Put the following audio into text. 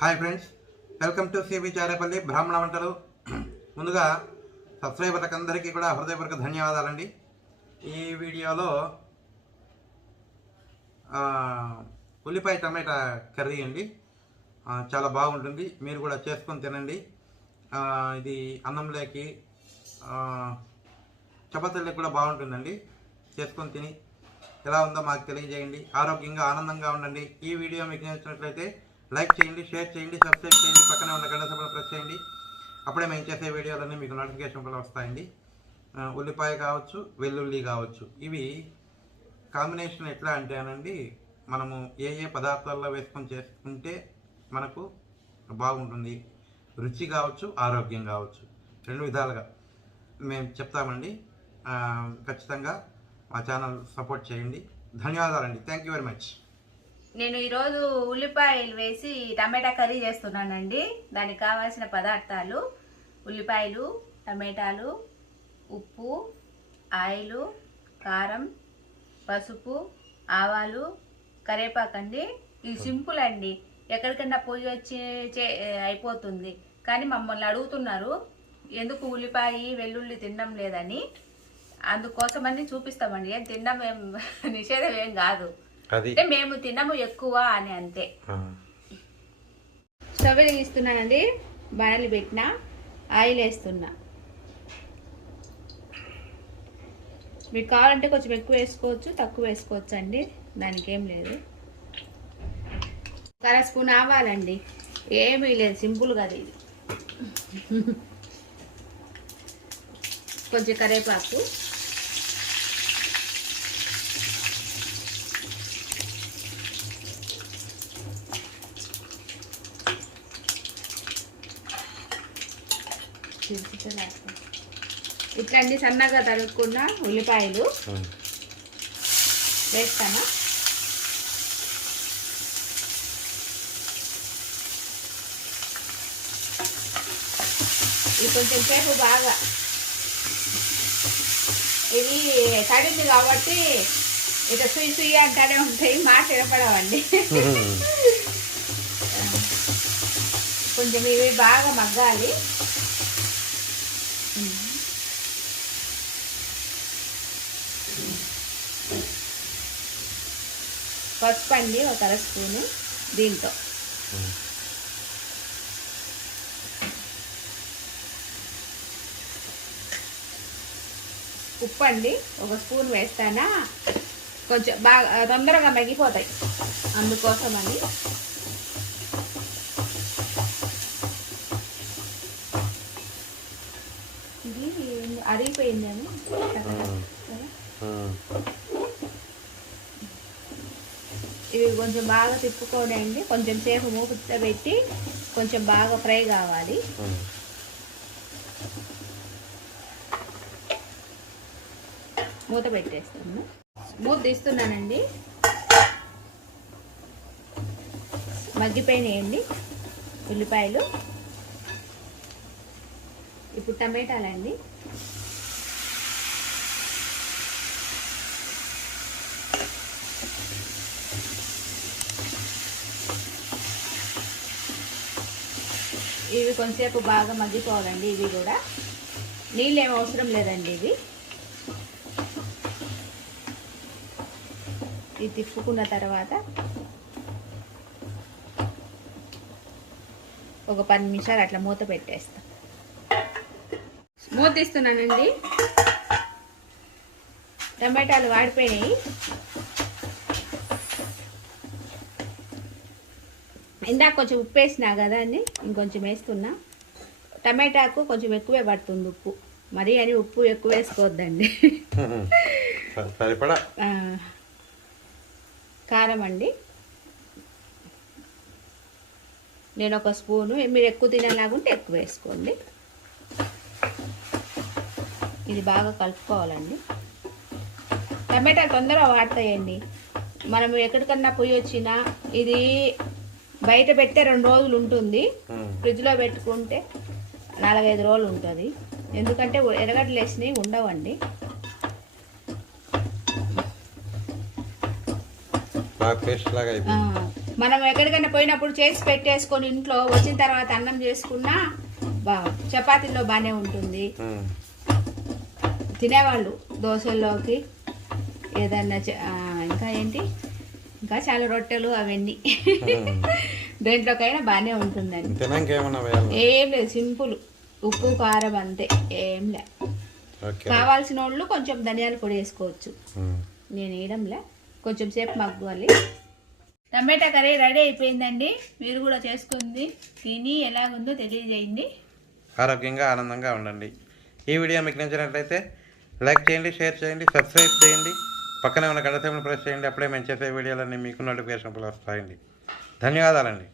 Hi friends, welcome to cbcharepalli బ్రాహ్మణవంతలు. ముందుగా సబ్స్క్రైబర్లకు అందరికీ కూడా హృదయపూర్వక ధన్యవాదాలండి. ఈ వీడియోలో ఉల్లిపాయ టమాటా కర్రీ అండి. చాలా బాగుంటుంది, మీరు కూడా చేసుకొని తినండి. ఇది అన్నంలోకి చపాతీలకు కూడా బాగుంటుందండి. చేసుకొని తిని ఎలా ఉందో మాకు తెలియజేయండి. ఆరోగ్యంగా ఆనందంగా ఉండండి. ఈ వీడియో మీకు నచ్చినట్లయితే లైక్ చేయండి, షేర్ చేయండి, సబ్స్క్రైబ్ చేయండి, పక్కనే ఉన్న గంట సింబల్ ప్రెస్ చేయండి. అప్పుడే మేము చేసే వీడియోలన్నీ మీకు నోటిఫికేషన్ కూడా వస్తాయండి. ఉల్లిపాయ కావచ్చు, వెల్లుల్లి కావచ్చు, ఇవి కాంబినేషన్ ఎట్లా అంటేనండి, మనము ఏ పదార్థాల్లో వేసుకొని చేసుకుంటే మనకు బాగుంటుంది, రుచి కావచ్చు, ఆరోగ్యం కావచ్చు, రెండు విధాలుగా మేము చెప్తామండి. ఖచ్చితంగా మా ఛానల్ సపోర్ట్ చేయండి. ధన్యవాదాలండి. Thank you very much. నేను ఈరోజు ఉల్లిపాయలు వేసి టమాటా కర్రీ చేస్తున్నానండి. దానికి కావాల్సిన పదార్థాలు: ఉల్లిపాయలు, టమాటాలు, ఉప్పు, ఆయిల్, కారం, పసుపు, ఆవాలు, కరివేపాకండి. ఇది సింపుల్ అండి, ఎక్కడికన్నా పోయి వచ్చి అయిపోతుంది. కానీ మమ్మల్ని అడుగుతున్నారు ఎందుకు ఉల్లిపాయ వెల్లుల్లి తినడం లేదని. అందుకోసమని చూపిస్తామండి. ఏం తినడం ఏం నిషేధం ఏం కాదు, అంటే మేము తినము ఎక్కువ అని అంతే. స్టవ్ వెలిగిస్తున్నానండి, బాణలి పెట్టిన, ఆయిల్ వేస్తున్నా. మీకు కావాలంటే కొంచెం ఎక్కువ వేసుకోవచ్చు, తక్కువ వేసుకోవచ్చు అండి, దానికి ఏం లేదు. 1 స్పూన్ ఆవాలండి, ఏమీ లేదు, సింపుల్ కదా ఇది. కొంచెం కరివేపాకు, ఇట్లా అన్ని సన్నగా తరుక్కున్న ఉల్లిపాయలు వేస్తాను. ఇది కొంచెం సేపు బాగా, ఇది తడింది కాబట్టి ఇట్లా సుయ్యి సుయ్యి అంటానే ఉంటాయి, మాట వినపడవండి. కొంచెం ఇవి బాగా మగ్గాలి. పసుపు అండి, 1 స్పూను దీంతో. ఉప్పు అండి 1 స్పూన్ వేస్తానా, కొంచెం బాగా తొందరగా మగ్గిపోతాయి అందుకోసమని. ఇది అరిగిపోయిందేమో. ఇవి కొంచెం బాగా తిప్పుకోనండి, కొంచెం సేపు మూత పెట్టి కొంచెం బాగా ఫ్రై కావాలి. మూత పెట్టేస్తాను, మూత తీస్తున్నానండి. మగ్గిపోయినాయండి ఉల్లిపాయలు. ఇప్పుడు టమాటాలండి. ఇవి కొంచెంసేపు బాగా మగ్గిపోవాలండి. ఇవి కూడా నీళ్ళు ఏమి అవసరం లేదండి. ఇది తిప్పుకున్న తర్వాత ఒక 10 నిమిషాలు అట్లా మూత పెట్టేస్తా. మూత తీస్తున్నానండి. టమాటాలు వాడిపోయినాయి. ఇందాక కొంచెం ఉప్పు వేసినా కదా అండి, ఇంకొంచెం వేస్తున్నా. టమాటాకు కొంచెం ఎక్కువే పడుతుంది ఉప్పు, మరీ అని ఉప్పు ఎక్కువ వేసుకోవద్దండి. కారం అండి, నేను 1 స్పూను, మీరు ఎక్కువ తినేలాగుంటే ఎక్కువ వేసుకోండి. ఇది బాగా కలుపుకోవాలండి. టమాటాలు తొందరగా వాడతాయండి. మనం ఎక్కడికన్నా పోయి వచ్చినా ఇది బయట పెట్టే 2 రోజులు ఉంటుంది, ఫ్రిడ్జ్లో పెట్టుకుంటే 4-5 రోజులు ఉంటుంది. ఎందుకంటే ఎర్రగడ్డలు వేసినవి ఉండవండి. బాగా పేస్ట్ లాగా అయిపోయింది. మనం ఎక్కడికైనా పోయినప్పుడు చేసి పెట్టేసుకొని ఇంట్లో వచ్చిన తర్వాత అన్నం చేసుకున్నా చపాతీలో బాగానే ఉంటుంది. తినేవాళ్ళు దోశల్లోకి ఏదన్నా ఇంకా ఏంటి ఇంకా చాలా రొట్టెలు అవన్నీ దేంట్లోకైనా బాగానే ఉంటుందండి. ఏం లేదు, సింపుల్ ఉప్పు కారం అంతే, ఏం లే. కావాల్సిన వాళ్ళు కొంచెం ధనియాల పొడి వేసుకోవచ్చు. నేను వేయడంలే, కొంచెం సేపు మగ్గాలి. టమాటా కర్రీ రెడీ అయిపోయిందండి. మీరు కూడా చేసుకుంది తిని ఎలాగుందో తెలియజేయండి. ఆరోగ్యంగా ఆనందంగా ఉండండి. ఈ వీడియో మీకు నచ్చినట్లయితే లైక్ చేయండి, షేర్ చేయండి, సబ్స్క్రైబ్ చేయండి, పక్కనే ఉన్న గంట సింబల్ ప్రెస్ చేయండి. అప్పుడే మేము చేసే వీడియోలన్నీ మీకు నోటిఫికేషన్లు వస్తాయండి. ధన్యవాదాలండి.